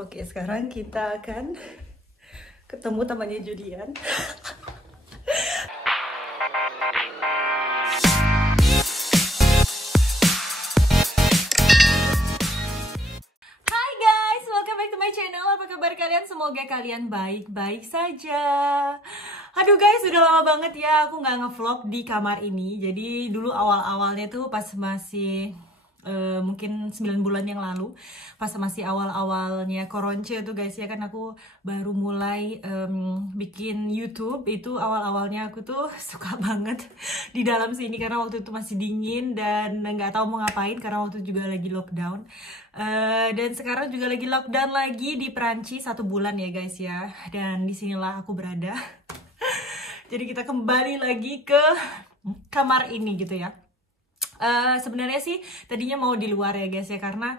Oke, sekarang kita akan ketemu temannya Julian. Hai guys, welcome back to my channel. Apa kabar kalian? Semoga kalian baik-baik saja. Aduh guys, udah lama banget ya aku nggak ngevlog di kamar ini. Jadi dulu awal-awalnya tuh pas masih mungkin 9 bulan yang lalu, pas masih awal-awalnya koronce tuh guys ya, kan aku baru mulai bikin YouTube. Itu awal-awalnya aku tuh suka banget di dalam sini karena waktu itu masih dingin dan nggak tahu mau ngapain karena waktu itu juga lagi lockdown. Dan sekarang juga lagi lockdown lagi di Perancis 1 bulan ya guys ya, dan disinilah aku berada. Jadi kita kembali lagi ke kamar ini gitu ya. Sebenarnya sih tadinya mau di luar ya guys ya, karena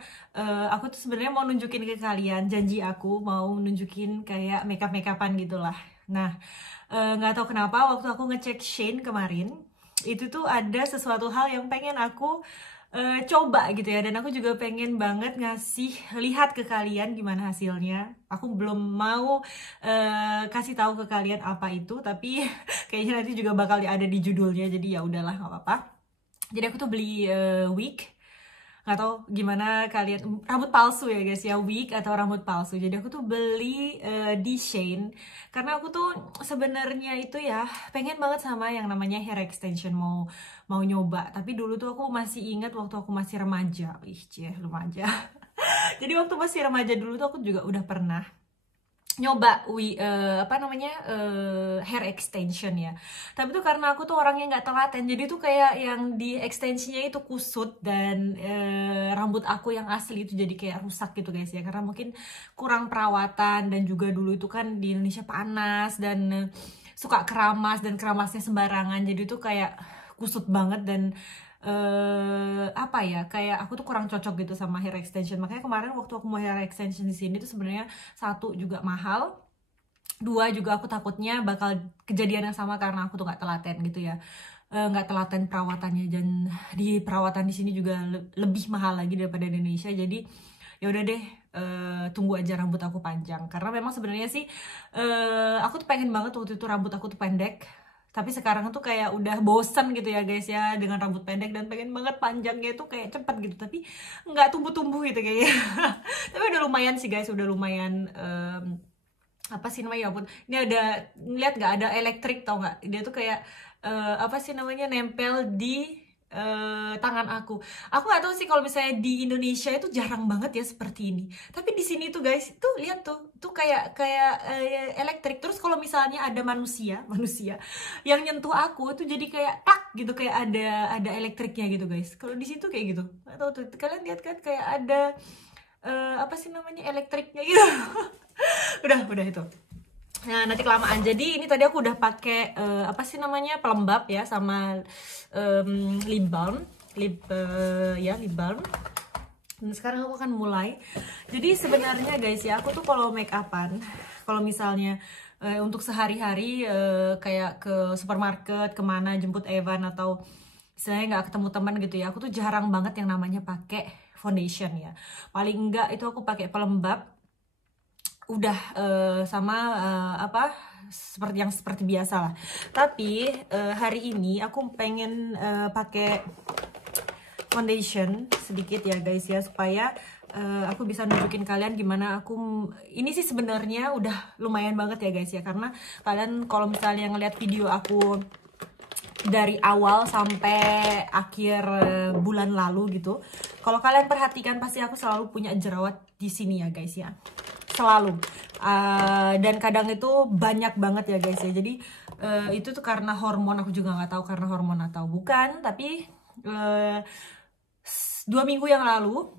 aku tuh sebenarnya mau nunjukin ke kalian, janji aku mau nunjukin kayak makeup-makeupan gitulah. Nah, nggak tahu kenapa waktu aku ngecek Shein kemarin itu tuh ada sesuatu hal yang pengen aku coba gitu ya, dan aku juga pengen banget ngasih lihat ke kalian gimana hasilnya. Aku belum mau kasih tahu ke kalian apa itu, tapi kayaknya nanti juga bakal ada di judulnya, jadi ya udahlah nggak apa-apa. Jadi aku tuh beli wig, nggak tahu gimana kalian, rambut palsu ya guys ya, wig atau rambut palsu. Jadi aku tuh beli di Shein karena aku tuh sebenarnya itu ya pengen banget sama yang namanya hair extension, mau nyoba. Tapi dulu tuh aku masih ingat waktu aku masih remaja, remaja. Jadi waktu masih remaja dulu tuh aku juga udah pernah nyoba hair extension ya. Tapi tuh karena aku tuh orangnya nggak telaten, jadi tuh kayak yang di extensionnya itu kusut, dan rambut aku yang asli itu jadi kayak rusak gitu guys ya, karena mungkin kurang perawatan, dan juga dulu itu kan di Indonesia panas dan suka keramas, dan keramasnya sembarangan, jadi tuh kayak kusut banget. Dan apa ya, kayak aku tuh kurang cocok gitu sama hair extension. Makanya kemarin waktu aku mau hair extension di sini tuh sebenarnya satu juga mahal, dua juga aku takutnya bakal kejadian yang sama karena aku tuh nggak telaten gitu ya, nggak telaten perawatannya, dan di perawatan di sini juga lebih mahal lagi daripada di Indonesia. Jadi ya udah deh, tunggu aja rambut aku panjang, karena memang sebenarnya sih aku tuh pengen banget waktu itu rambut aku tuh pendek. Tapi sekarang tuh kayak udah bosen gitu ya guys ya dengan rambut pendek, dan pengen banget panjangnya tuh kayak cepet gitu, tapi nggak tumbuh-tumbuh gitu kayaknya. Tapi udah lumayan sih guys, udah lumayan apa sih namanya, ya ampun, ini ada, ngeliat nggak, ada elektrik tau nggak, dia tuh kayak apa sih namanya, nempel di tangan aku. Aku nggak tahu sih kalau misalnya di Indonesia itu jarang banget ya seperti ini, tapi di sini tuh guys, tuh lihat tuh kayak elektrik. Terus kalau misalnya ada manusia yang nyentuh aku tuh jadi kayak tak gitu, kayak ada elektriknya gitu guys. Kalau di situ kayak gitu, nggak tahu tuh kalian lihat kan, kayak ada apa sih namanya, elektriknya gitu. udah itu. Nah, nanti kelamaan. Jadi ini tadi aku udah pakai apa sih namanya, pelembab ya, sama lip balm, lip balm. Dan sekarang aku akan mulai. Jadi sebenarnya guys ya, aku tuh kalau make upan, kalau misalnya untuk sehari-hari kayak ke supermarket, kemana, jemput Evan, atau istilahnya nggak ketemu teman gitu ya, aku tuh jarang banget yang namanya pakai foundation ya. Paling enggak itu aku pakai pelembab, udah sama apa, seperti biasa lah. Tapi hari ini aku pengen pakai foundation sedikit ya guys ya, supaya aku bisa nunjukin kalian gimana aku. Ini sih sebenarnya udah lumayan banget ya guys ya, karena kalian kalau misalnya ngeliat video aku dari awal sampai akhir bulan lalu gitu, kalau kalian perhatikan pasti aku selalu punya jerawat di sini ya guys ya, selalu. Dan kadang itu banyak banget ya guys ya. Jadi itu tuh karena hormon, aku juga nggak tahu karena hormon atau bukan. Tapi 2 minggu yang lalu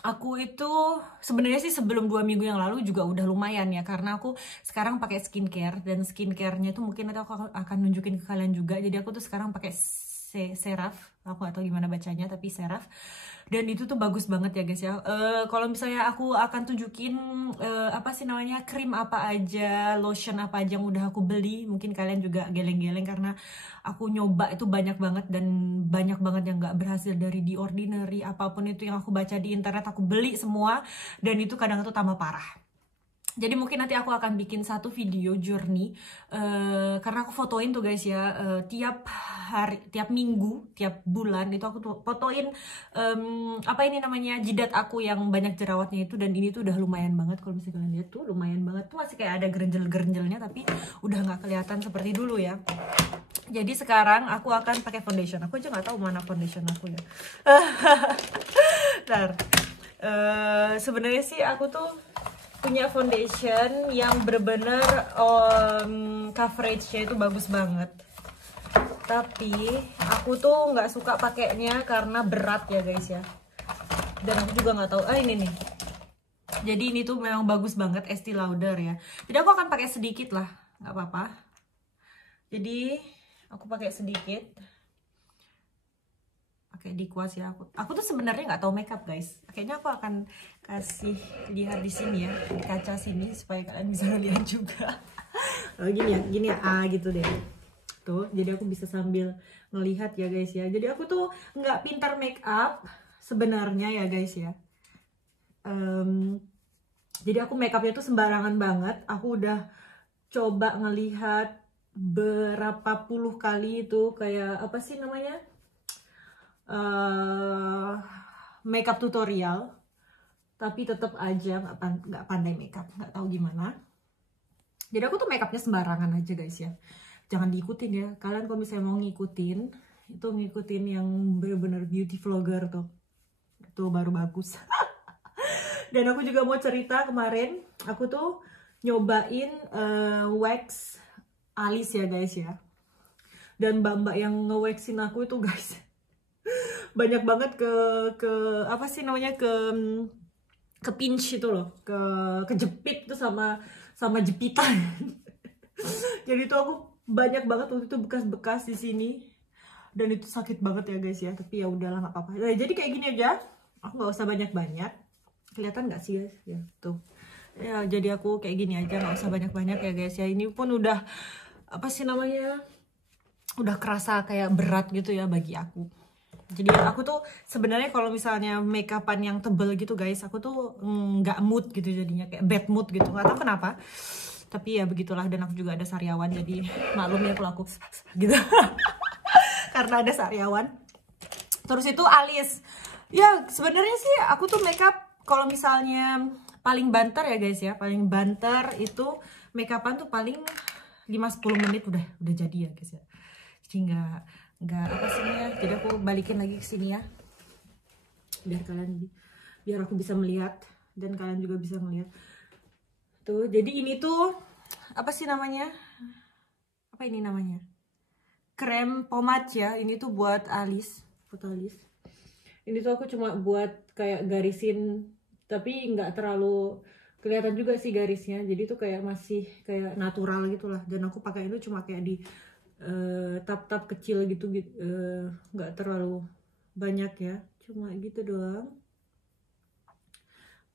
aku itu, sebenarnya sih sebelum 2 minggu yang lalu juga udah lumayan ya, karena aku sekarang pakai skincare, dan skincarenya itu mungkin nanti aku akan nunjukin ke kalian juga. Jadi aku tuh sekarang pakai CeraVe aku gak tahu gimana bacanya, tapi Seraf. Dan itu tuh bagus banget ya guys ya. Kalau misalnya aku akan tunjukin apa sih namanya, krim apa aja, lotion apa aja yang udah aku beli, mungkin kalian juga geleng-geleng karena aku nyoba itu banyak banget, dan banyak banget yang gak berhasil. Dari The Ordinary, apapun itu yang aku baca di internet aku beli semua, dan itu kadang tuh tambah parah. Jadi mungkin nanti aku akan bikin satu video journey, karena aku fotoin tuh guys ya, tiap hari, tiap minggu, tiap bulan itu aku tuh fotoin apa ini namanya, jidat aku yang banyak jerawatnya itu. Dan ini tuh udah lumayan banget, kalau misalnya kalian lihat tuh lumayan banget tuh, masih kayak ada gerenjel-gerenjelnya tapi udah nggak kelihatan seperti dulu ya. Jadi sekarang aku akan pakai foundation. Aku aja nggak tahu mana foundation aku ya. Ntar, sebenarnya sih aku tuh punya foundation yang bener-bener coveragenya itu bagus banget. Tapi aku tuh nggak suka pakainya karena berat ya guys ya. Dan aku juga nggak tahu. Ini nih. Jadi ini tuh memang bagus banget, Estee Lauder ya. Jadi aku akan pakai sedikit lah, nggak apa-apa. Jadi aku pakai sedikit. Pakai di kuas ya. Aku tuh sebenarnya nggak tahu makeup guys. Kayaknya aku akan kasih lihat di sini ya, di kaca sini supaya kalian bisa lihat juga. Oh gini ya, gitu deh. Tuh, jadi aku bisa sambil melihat ya guys ya. Jadi aku tuh nggak pintar makeup sebenarnya ya guys ya. Jadi aku makeupnya tuh sembarangan banget. Aku udah coba ngelihat berapa puluh kali itu kayak apa sih namanya, makeup tutorial, tapi tetap aja nggak pandai makeup, nggak tahu gimana. Jadi aku tuh makeupnya sembarangan aja guys ya. Jangan diikutin ya. Kalian kalau misalnya mau ngikutin, itu ngikutin yang bener-bener beauty vlogger tuh. Itu baru bagus. Dan aku juga mau cerita, kemarin aku tuh nyobain wax alis ya guys ya. Dan mbak-mbak yang nge-waxin aku itu guys, banyak banget ke apa sih namanya, ke pinch itu loh, kejepit tuh sama jepitan. Jadi tuh aku banyak banget waktu itu bekas-bekas di sini, dan itu sakit banget ya guys ya. Tapi ya udahlah, nggak apa-apa. Nah, jadi kayak gini aja, aku nggak usah banyak-banyak. Kelihatan nggak sih guys ya tuh ya. Jadi aku kayak gini aja, nggak usah banyak-banyak ya guys ya. Ini pun udah apa sih namanya, udah kerasa kayak berat gitu ya bagi aku. Jadi aku tuh sebenarnya kalau misalnya make upan yang tebel gitu guys, aku tuh nggak mood gitu, jadinya kayak bad mood gitu, nggak tahu kenapa. Tapi ya begitulah, dan aku juga ada sariawan, jadi maklum ya kalau aku gitu. Karena ada sariawan. Terus itu alis. Ya sebenarnya sih aku tuh make up kalau misalnya paling banter ya guys ya, paling banter itu make upan tuh paling 5-10 menit udah jadi ya guys ya. Jadi nggak apa sih ya. Jadi aku balikin lagi ke sini ya, biar aku bisa melihat dan kalian juga bisa melihat tuh. Jadi ini tuh apa sih namanya, apa ini namanya, krem pomade ya. Ini tuh buat alis, ini tuh aku cuma buat kayak garisin, tapi nggak terlalu kelihatan juga sih garisnya. Jadi tuh kayak masih kayak natural gitulah. Dan aku pakai itu cuma kayak di tap-tap kecil gitu, nggak terlalu banyak ya, cuma gitu doang.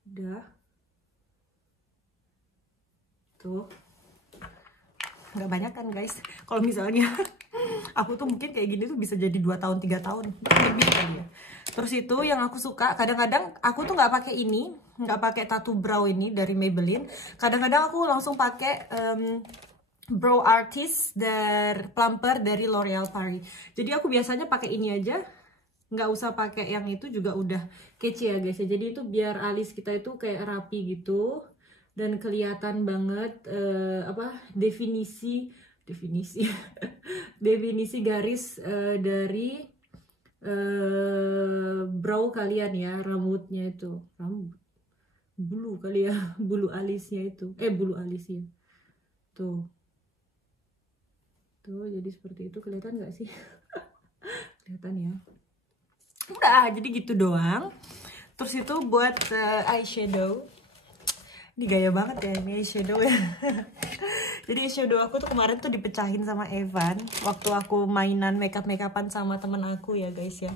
Udah tuh, nggak banyak kan guys. Kalau misalnya aku tuh mungkin kayak gini tuh bisa jadi 2 tahun 3 tahun lebih kali ya. Terus itu yang aku suka, kadang-kadang aku tuh nggak pakai ini, nggak pakai tattoo brow ini dari Maybelline. Kadang-kadang aku langsung pakai brow artist plumper dari L'Oreal Paris. Jadi aku biasanya pakai ini aja, nggak usah pakai yang itu juga udah kece ya guys ya. Jadi itu biar alis kita itu kayak rapi gitu, dan kelihatan banget apa definisi definisi garis dari brow kalian ya, rambutnya itu, bulu kali ya, bulu alisnya itu, bulu alisnya tuh. Jadi seperti itu, kelihatan nggak sih? Kelihatan ya. Udah, jadi gitu doang. Terus itu buat eyeshadow. Ini gaya banget ya ini eyeshadow ya. Jadi eyeshadow aku tuh kemarin tuh dipecahin sama Evan waktu aku mainan makeup-makeupan sama temen aku ya guys ya.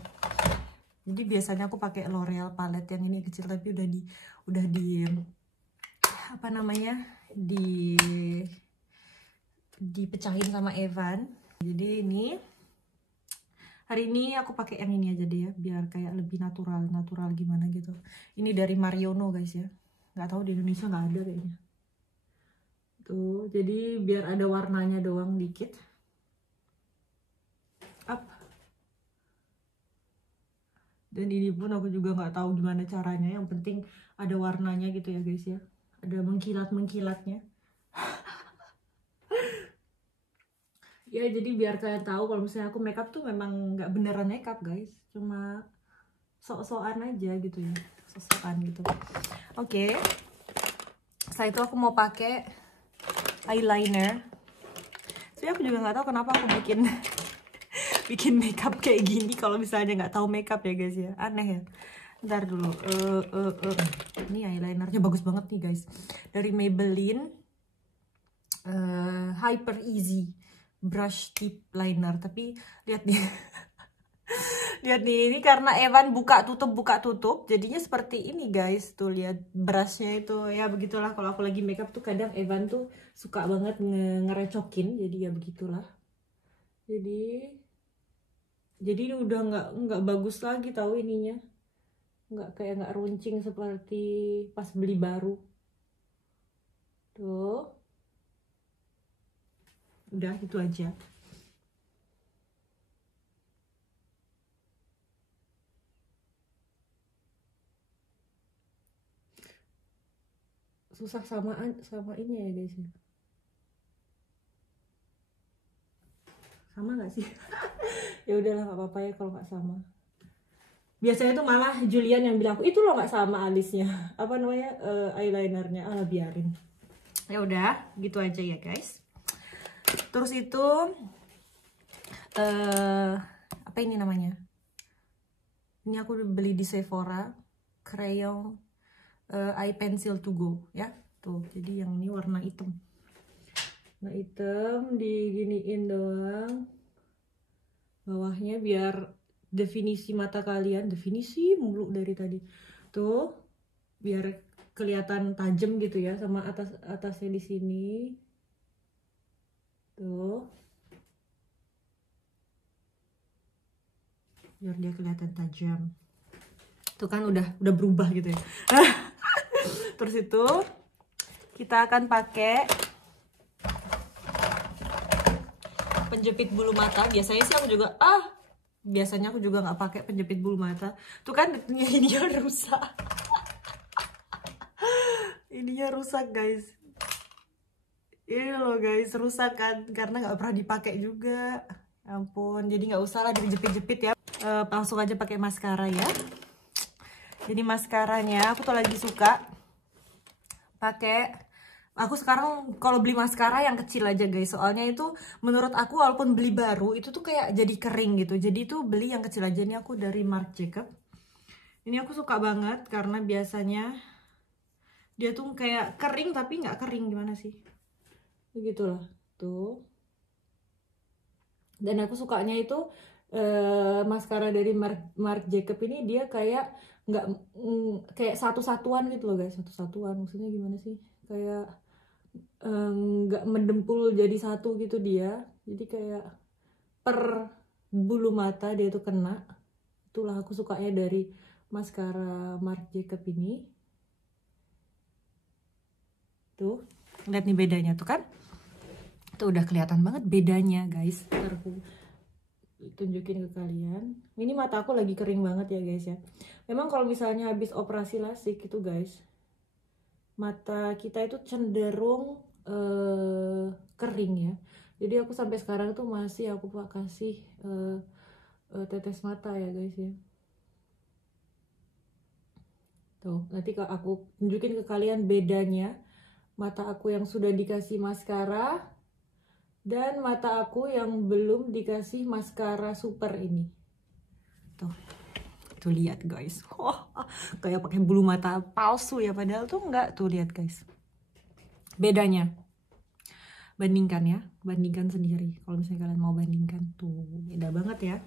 Jadi biasanya aku pakai L'Oreal palette yang ini kecil, tapi udah di apa namanya? Dipecahin sama Evan. Jadi ini hari ini aku pakai yang ini aja deh ya, biar kayak lebih natural gimana gitu. Ini dari Mariono guys ya. Nggak tahu di Indonesia nggak ada kayaknya. Tuh, jadi biar ada warnanya doang dikit. Up. Dan ini pun aku juga nggak tahu gimana caranya. Yang penting ada warnanya gitu ya guys ya. Ada mengkilat-mengkilatnya. Ya jadi biar kalian tahu kalau misalnya aku makeup tuh memang nggak beneran makeup guys. Cuma sok-sokan aja gitu ya. Sok-sokan gitu. Oke. Setelah itu aku mau pakai eyeliner. Sebenarnya aku juga nggak tahu kenapa aku bikin makeup kayak gini kalau misalnya nggak tahu makeup ya guys ya, aneh ya. Ntar dulu, ini eyelinernya bagus banget nih guys, dari Maybelline Hyper Easy Brush Tip Liner. Tapi lihat nih, lihat nih, ini karena Evan buka tutup, jadinya seperti ini guys. Tuh lihat brushnya itu ya, begitulah kalau aku lagi makeup tuh kadang Evan tuh suka banget ngerecokin, jadi ya begitulah. Jadi ini udah nggak bagus lagi tahu ininya, nggak runcing seperti pas beli baru. Tuh, udah itu aja. Susah samainnya ya guys ya. Sama nggak sih? Ya udahlah, nggak apa-apa ya kalau nggak sama. Biasanya tuh malah Julian yang bilang itu loh nggak sama alisnya, apa namanya, eyelinernya. Biarin. Ya udah, gitu aja ya guys. Terus itu apa ini namanya? Ini aku beli di Sephora, crayon eye pencil to go ya. Tuh, jadi yang ini warna hitam. Warna hitam diginiin doang bawahnya biar definisi mata kalian, definisi mulu dari tadi. Tuh, biar kelihatan tajam gitu ya, sama atasnya di sini. Tuh. Biar dia kelihatan tajam. Tuh kan udah berubah gitu ya. Terus itu kita akan pakai penjepit bulu mata. Biasanya sih aku juga biasanya aku juga nggak pakai penjepit bulu mata. Tuh kan ininya rusak. Ininya rusak guys. Ini loh guys, rusak kan karena nggak pernah dipakai juga. Ampun, jadi nggak usah lah dijepit-jepit ya. Langsung aja pakai maskara ya. Jadi maskaranya aku tuh lagi suka pakai, aku sekarang kalau beli maskara yang kecil aja guys, soalnya itu menurut aku walaupun beli baru itu tuh kayak jadi kering gitu. Jadi tuh beli yang kecil aja. Ini aku dari Marc Jacob. Ini aku suka banget karena biasanya dia tuh kayak kering tapi nggak kering, gimana sih, begitulah tuh. Dan aku sukanya itu maskara dari Marc Jacob ini dia kayak nggak kayak satu-satuan gitu loh guys. Satu-satuan maksudnya gimana sih, kayak nggak mendempul jadi satu gitu dia. Jadi kayak per bulu mata dia tuh kena. Itulah aku sukanya dari maskara Marc Jacob ini. Tuh, lihat nih bedanya tuh kan. Tuh udah kelihatan banget bedanya guys. Ntar aku tunjukin ke kalian. Ini mata aku lagi kering banget ya guys ya. Memang kalau misalnya habis operasi lasik itu guys, mata kita itu cenderung kering ya. Jadi aku sampai sekarang tuh masih aku kasih tetes mata ya guys ya. Tuh, nanti kalau aku tunjukin ke kalian bedanya mata aku yang sudah dikasih maskara dan mata aku yang belum dikasih maskara super ini. Tuh, Tuh lihat guys, kayak pakai bulu mata palsu ya, padahal tuh enggak. Tuh lihat guys, bedanya. Bandingkan ya, bandingkan sendiri. Kalau misalnya kalian mau bandingkan, tuh beda banget ya.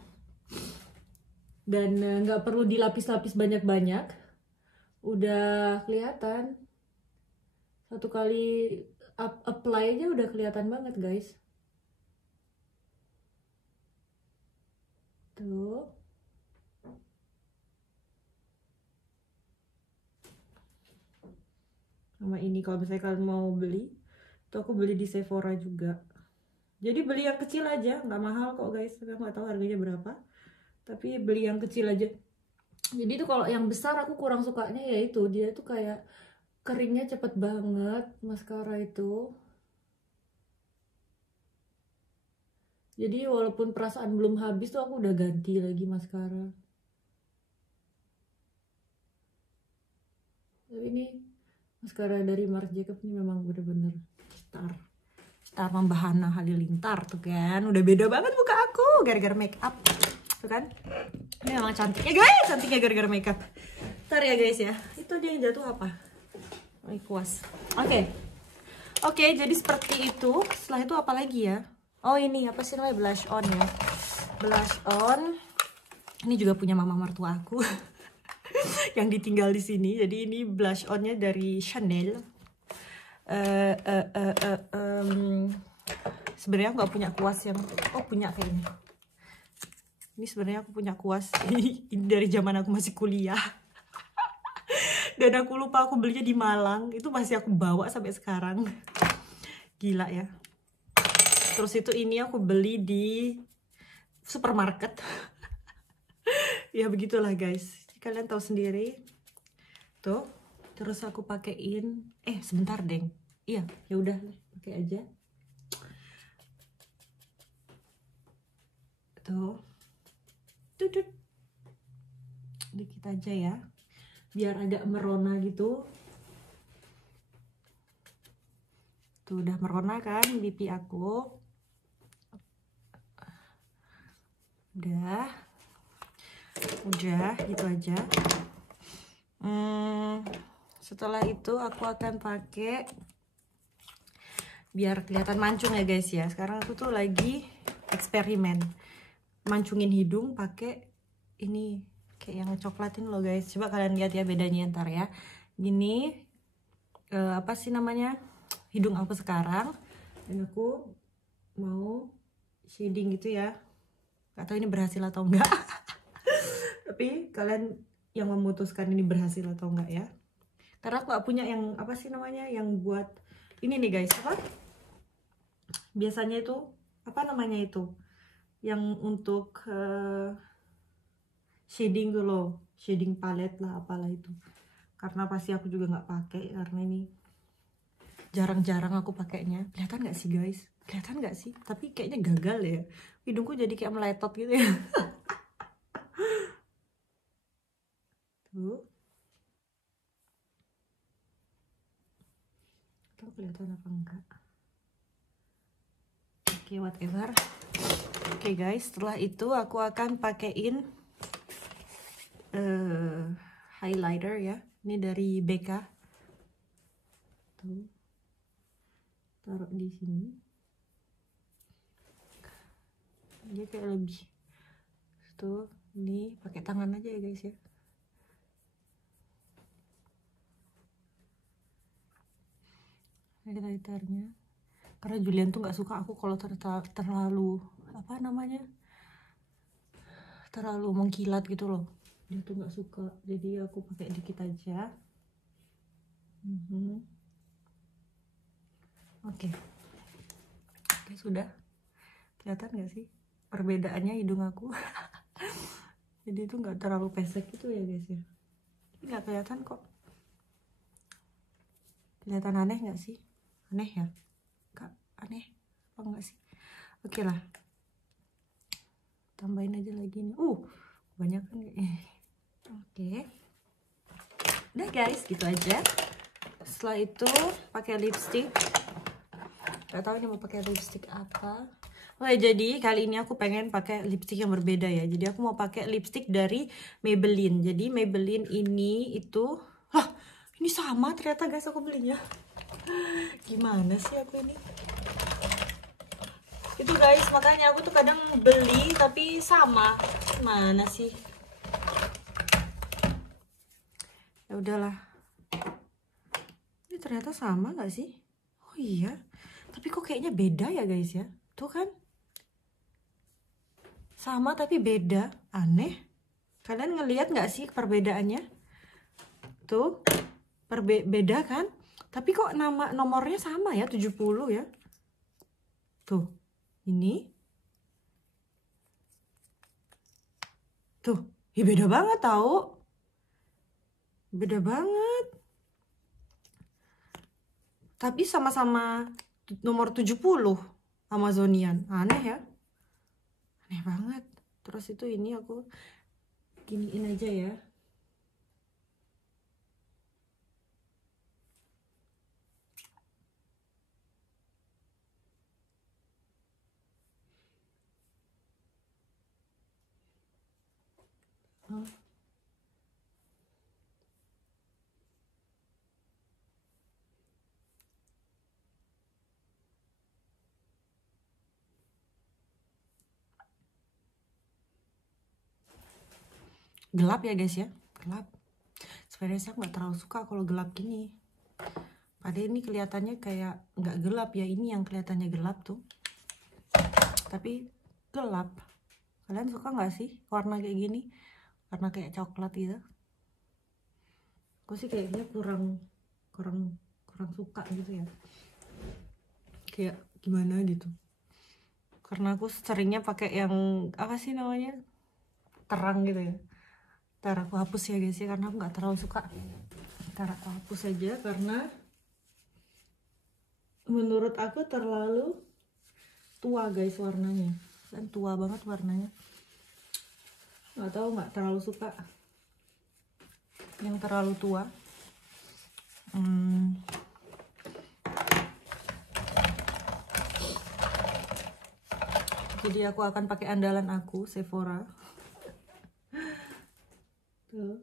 Dan nggak perlu dilapis-lapis banyak-banyak, udah kelihatan. Satu kali apply aja udah kelihatan banget guys. Tuh. Sama ini kalau misalnya kalian mau beli, tuh aku beli di Sephora juga. Jadi beli yang kecil aja, nggak mahal kok guys. Tapi aku nggak tahu harganya berapa. Tapi beli yang kecil aja. Jadi tuh kalau yang besar aku kurang sukanya, yaitu dia tuh kayak keringnya cepet banget maskara itu. Jadi walaupun perasaan belum habis tuh aku udah ganti lagi maskara. Tapi ini maskara dari Marc Jacobs ini memang bener-bener star membahana halilintar tuh kan. Udah beda banget muka aku gara-gara make up tuh kan. Ini memang cantik ya guys, cantiknya gara-gara make up. Ntar ya guys ya, itu dia yang jatuh apa? Kuas. Oke, jadi seperti itu. Setelah itu apa lagi ya? Oh ini apa sih namanya, blush on ya. Blush on. Ini juga punya mama mertua aku. Yang ditinggal di sini. Jadi ini blush onnya dari Chanel. Sebenarnya aku nggak punya kuas yang, punya kayaknya. Ini sebenarnya aku punya kuas ini dari zaman aku masih kuliah. Dan aku lupa aku belinya di Malang. Itu masih aku bawa sampai sekarang. Gila ya. Terus itu ini aku beli di supermarket. Ya begitulah guys. Kalian tahu sendiri. Tuh. Terus aku pakein. Sebentar deng. Iya, ya udah pakai aja. Tuh. Tutut. Dikit aja ya. Biar agak merona gitu. Tuh udah merona kan pipi aku. Udah gitu aja. Setelah itu aku akan pakai biar kelihatan mancung ya guys ya. Sekarang aku tuh lagi eksperimen mancungin hidung pakai ini kayak yang coklatin loh guys. Coba kalian lihat ya bedanya ntar ya. Gini apa sih namanya, hidung aku sekarang. Dan aku mau shading gitu ya. Gak tahu ini berhasil atau enggak. Tapi kalian yang memutuskan ini berhasil atau enggak ya. Karena aku gak punya yang apa sih namanya, yang buat ini nih guys, apa biasanya itu apa namanya itu, yang untuk shading tuh loh, shading palette lah apalah itu. Karena pasti aku juga nggak pakai karena ini jarang-jarang aku pakainya. Kelihatan nggak sih guys? Kelihatan nggak sih? Tapi kayaknya gagal ya. Hidungku jadi kayak meletot gitu ya. Tuh. Tuh kelihatan apa enggak? Oke, whatever. Oke guys, setelah itu aku akan pakein highlighter ya. Ini dari BK. Tuh. Taruh di sini. Dia kayak lebih. Tuh, ini pakai tangan aja ya guys ya. Highlighternya. Karena Julian tuh nggak suka aku kalau terlalu apa namanya, terlalu mengkilat gitu loh. Dia tuh nggak suka, jadi aku pakai dikit aja. Oke, sudah kelihatan nggak sih perbedaannya hidung aku? Jadi itu nggak terlalu pesek gitu ya guys ya. Nggak kelihatan kok. Kelihatan aneh nggak sih? Aneh ya? Nggak aneh apa nggak sih? Oke lah, tambahin aja lagi nih. Banyak kan kayaknya. Oke. Udah guys, gitu aja. Setelah itu pakai lipstick. Gak tahu ini mau pakai lipstick apa. Oke, jadi kali ini aku pengen pakai lipstick yang berbeda ya. Jadi aku mau pakai lipstick dari Maybelline. Jadi Maybelline ini itu, ini sama ternyata guys aku belinya. Gimana sih aku ini? Itu guys, makanya aku tuh kadang beli tapi sama. Mana sih? Ya udahlah. Ini ternyata sama nggak sih? Oh iya. Tapi kok kayaknya beda ya guys ya? Tuh kan? Sama tapi beda, aneh. Kalian ngelihat nggak sih perbedaannya? Tuh, beda kan? Tapi kok nomornya sama ya, 70 ya. Tuh, ini. Tuh, ya beda banget tau. Beda banget. Tapi sama-sama nomor 70 Amazonian. Aneh ya. Aneh banget. Terus itu ini aku giniin aja ya. Gelap ya guys ya, gelap. Sebenarnya saya nggak terlalu suka kalau gelap gini. Padahal ini kelihatannya kayak nggak gelap ya, ini yang kelihatannya gelap tuh. Tapi gelap. Kalian suka nggak sih warna kayak gini? Warna kayak coklat gitu. Aku sih kayaknya kurang suka gitu ya. Kayak gimana gitu. Karena aku seringnya pakai yang apa sih namanya? Terang gitu ya. Ntar aku hapus ya guys ya, karena aku nggak terlalu suka. Ntar aku hapus aja karena menurut aku terlalu tua guys warnanya. Kan tua banget warnanya. Nggak tahu, nggak terlalu suka yang terlalu tua. Jadi aku akan pakai andalan aku, Sephora. Tuh.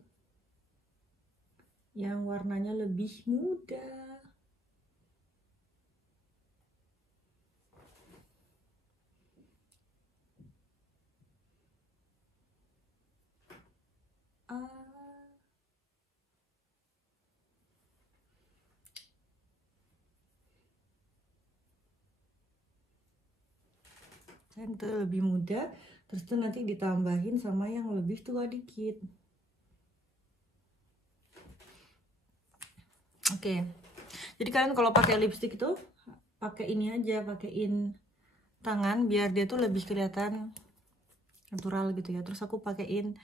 Yang warnanya lebih muda. Yang tuh lebih muda, terus tuh nanti ditambahin sama yang lebih tua dikit. Oke. Jadi kalian kalau pakai lipstick itu pakai ini aja, pakein tangan biar dia tuh lebih kelihatan natural gitu ya. Terus aku pakein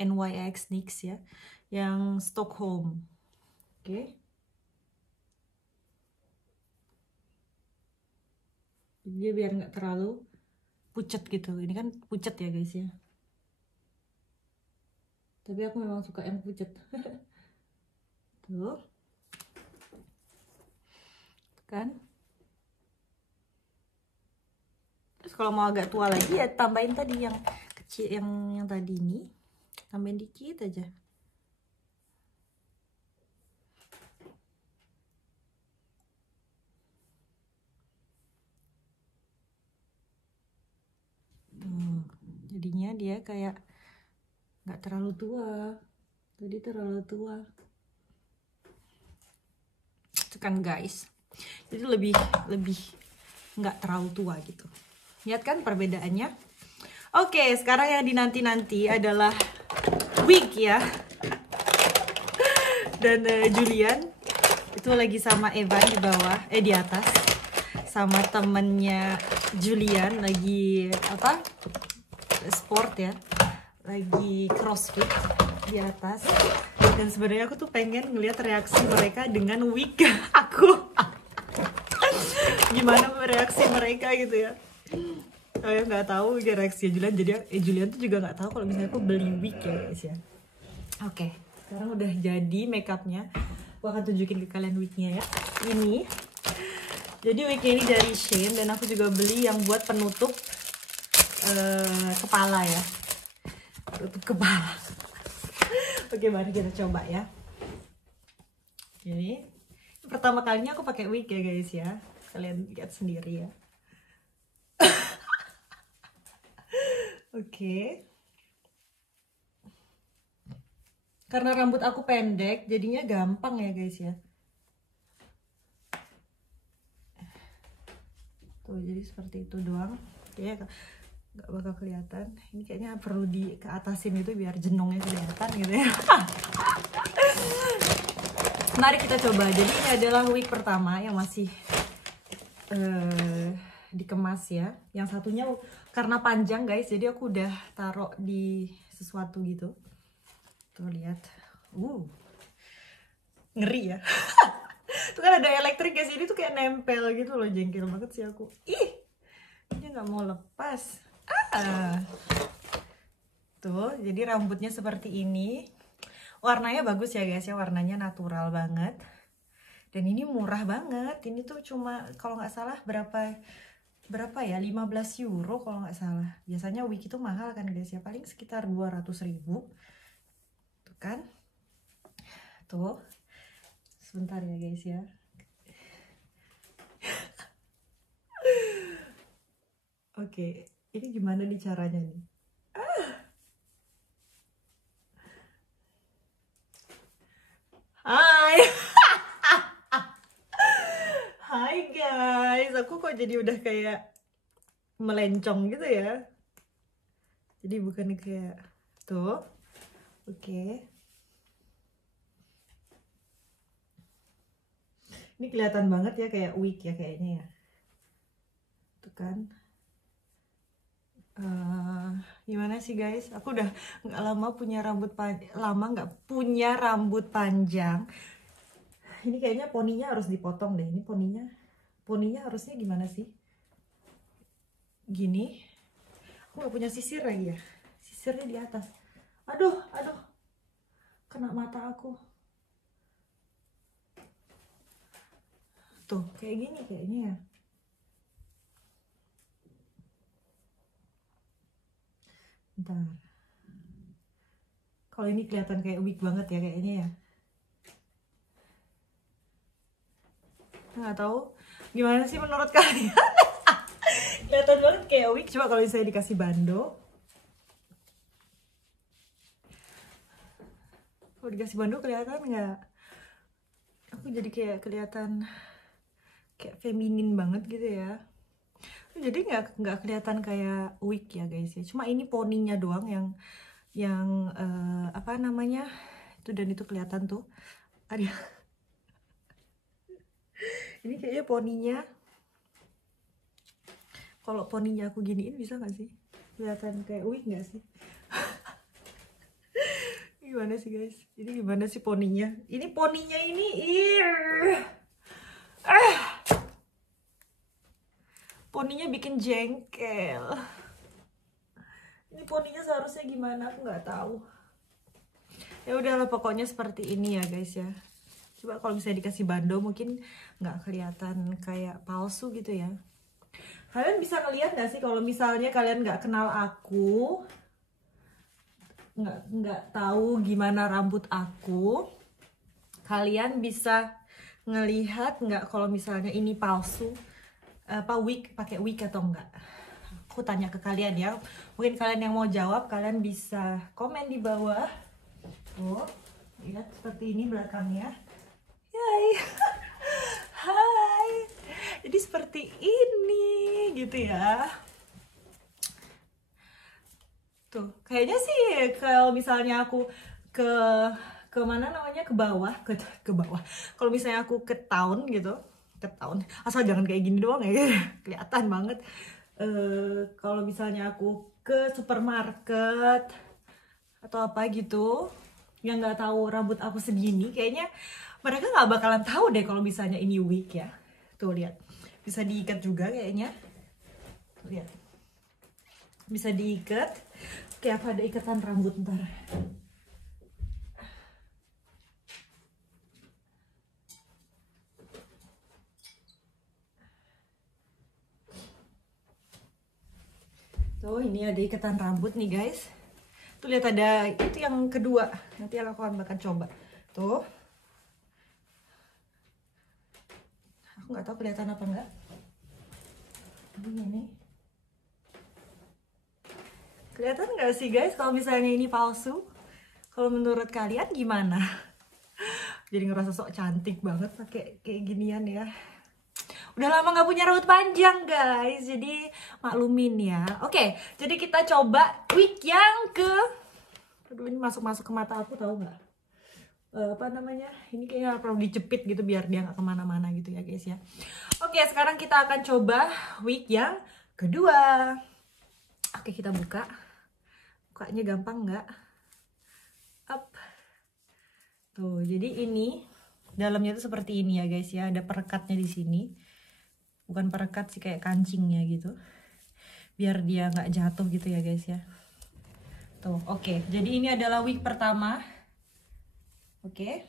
NYX NYX ya, yang Stockholm. Oke. Jadi dia biar nggak terlalu pucat gitu. Ini kan pucat ya guys ya. Tapi aku memang suka yang pucat. Tuh. Kan? Terus kalau mau agak tua lagi ya tambahin tadi yang kecil, yang tadi ini. Tambahin dikit aja. Jadinya dia kayak nggak terlalu tua. Tadi terlalu tua. Itu kan guys. Jadi lebih nggak terlalu tua gitu. Lihat kan perbedaannya? Oke, sekarang yang dinanti-nanti adalah wig ya. Dan Julian itu lagi sama Evan di bawah, di atas. Sama temennya Julian lagi apa? Sport ya. Lagi crossfit di atas. Dan sebenarnya aku tuh pengen ngeliat reaksi mereka dengan wig aku. Gimana reaksi mereka gitu ya. Saya nggak tahu reaksi Julian. Jadi Julian tuh juga nggak tahu kalau misalnya aku beli wig ya guys ya. Oke, sekarang udah jadi makeupnya. Aku akan tunjukin ke kalian wignya ya. Ini Jadi wignya ini dari Shein, dan aku juga beli yang buat penutup kepala ya. Penutup kepala. Oke, mari kita coba ya. Ini pertama kalinya aku pakai wig ya guys ya. Kalian lihat sendiri ya. Oke. Karena rambut aku pendek, jadinya gampang ya guys ya. Tuh, jadi seperti itu doang. Ya, nggak bakal kelihatan. Ini kayaknya perlu di keatasin itu biar jenongnya kelihatan gitu ya. Mari kita coba. Jadi ini adalah wig pertama yang masih dikemas ya. Yang satunya karena panjang guys, jadi aku udah taruh di sesuatu gitu. Tuh lihat. Ngeri ya. Tuh kan ada elektrik ya, sini tuh kayak nempel gitu loh, jengkel banget sih aku. Ih, dia nggak mau lepas. Tuh, jadi rambutnya seperti ini. Warnanya bagus ya guys ya, warnanya natural banget. Dan ini murah banget. Ini tuh cuma kalau nggak salah berapa ya, 15 euro kalau nggak salah. Biasanya wig itu mahal kan guys ya, paling sekitar 200.000. Tuh kan. Tuh. Sebentar ya guys ya. Oke, ini gimana nih caranya nih? Hai. Hai guys, aku kok jadi udah kayak melencong gitu ya. Jadi bukan kayak tuh. Oke. Ini kelihatan banget ya kayak wig ya kayaknya ya. Tuh kan. Gimana sih guys? Aku udah nggak lama punya rambut nggak punya rambut panjang. Ini kayaknya poninya harus dipotong deh. Ini poninya harusnya gimana sih? Gini. Aku nggak punya sisir lagi ya. Sisirnya di atas. Aduh, kena mata aku. Tuh, kayak gini kayaknya ya. Bentar. Kalau ini kelihatan kayak wig banget ya kayaknya ya. Nggak tahu gimana sih menurut kalian. Kelihatan banget kayak wig. Coba kalau saya dikasih bando. Kalau dikasih bando kelihatan nggak? Aku jadi kayak kelihatan kayak feminin banget gitu ya. Jadi nggak kelihatan kayak wig ya guys ya. Cuma ini poninya doang yang apa namanya itu, dan itu kelihatan tuh. Ada. Ini kayaknya poninya. Kalau poninya aku giniin bisa nggak sih? Kelihatan kayak wig nggak sih? Gimana sih guys? Ini gimana sih poninya? Ini poninya ini. Poninya bikin jengkel. Ini poninya seharusnya gimana? Aku nggak tahu. Ya udahlah, pokoknya seperti ini ya guys ya. Coba kalau misalnya dikasih bando mungkin nggak kelihatan kayak palsu gitu ya. Kalian bisa ngeliat nggak sih kalau misalnya kalian nggak kenal aku, nggak tahu gimana rambut aku, kalian bisa ngelihat nggak kalau misalnya ini palsu, apa wig, pakai wig atau enggak? Aku tanya ke kalian ya. Mungkin kalian yang mau jawab, kalian bisa komen di bawah. Oh, lihat seperti ini belakangnya. Hai. Hai. Jadi seperti ini gitu ya. Tuh, kayaknya sih kalau misalnya aku ke mana namanya, ke bawah, ke bawah. Kalau misalnya aku ke town gitu, ke town. Asal jangan kayak gini doang ya. Kelihatan banget. Kalau misalnya aku ke supermarket atau apa gitu, yang nggak tahu rambut aku segini, kayaknya mereka nggak bakalan tahu deh kalau misalnya ini wig ya. Tuh lihat, bisa diikat juga kayaknya. Tuh, lihat, bisa diikat. Kayak apa, ada ikatan rambut ntar. Oh, ini ada ikatan rambut nih guys. Tuh lihat, ada itu yang kedua. Nanti aku akan bakal coba. Tuh. Aku nggak tahu kelihatan apa enggak. Ini. Kelihatan nggak sih guys kalau misalnya ini palsu? Kalau menurut kalian gimana? Jadi ngerasa sok cantik banget pakai kayak ginian ya. Udah lama nggak punya rambut panjang guys, jadi maklumin ya. Oke, jadi kita coba wig yang ke, aduh ini masuk-masuk ke mata aku, tahu nggak? Apa namanya? Ini kayaknya perlu dijepit gitu biar dia nggak kemana-mana gitu ya guys ya. Oke, sekarang kita akan coba wig yang kedua. Oke, kita buka. Bukanya gampang nggak? Up. Tuh, jadi ini dalamnya tuh seperti ini ya guys ya. Ada perekatnya di sini. Bukan perekat sih, kayak kancingnya gitu. Biar dia nggak jatuh gitu ya guys ya. Tuh, oke. Jadi ini adalah wig pertama. Oke.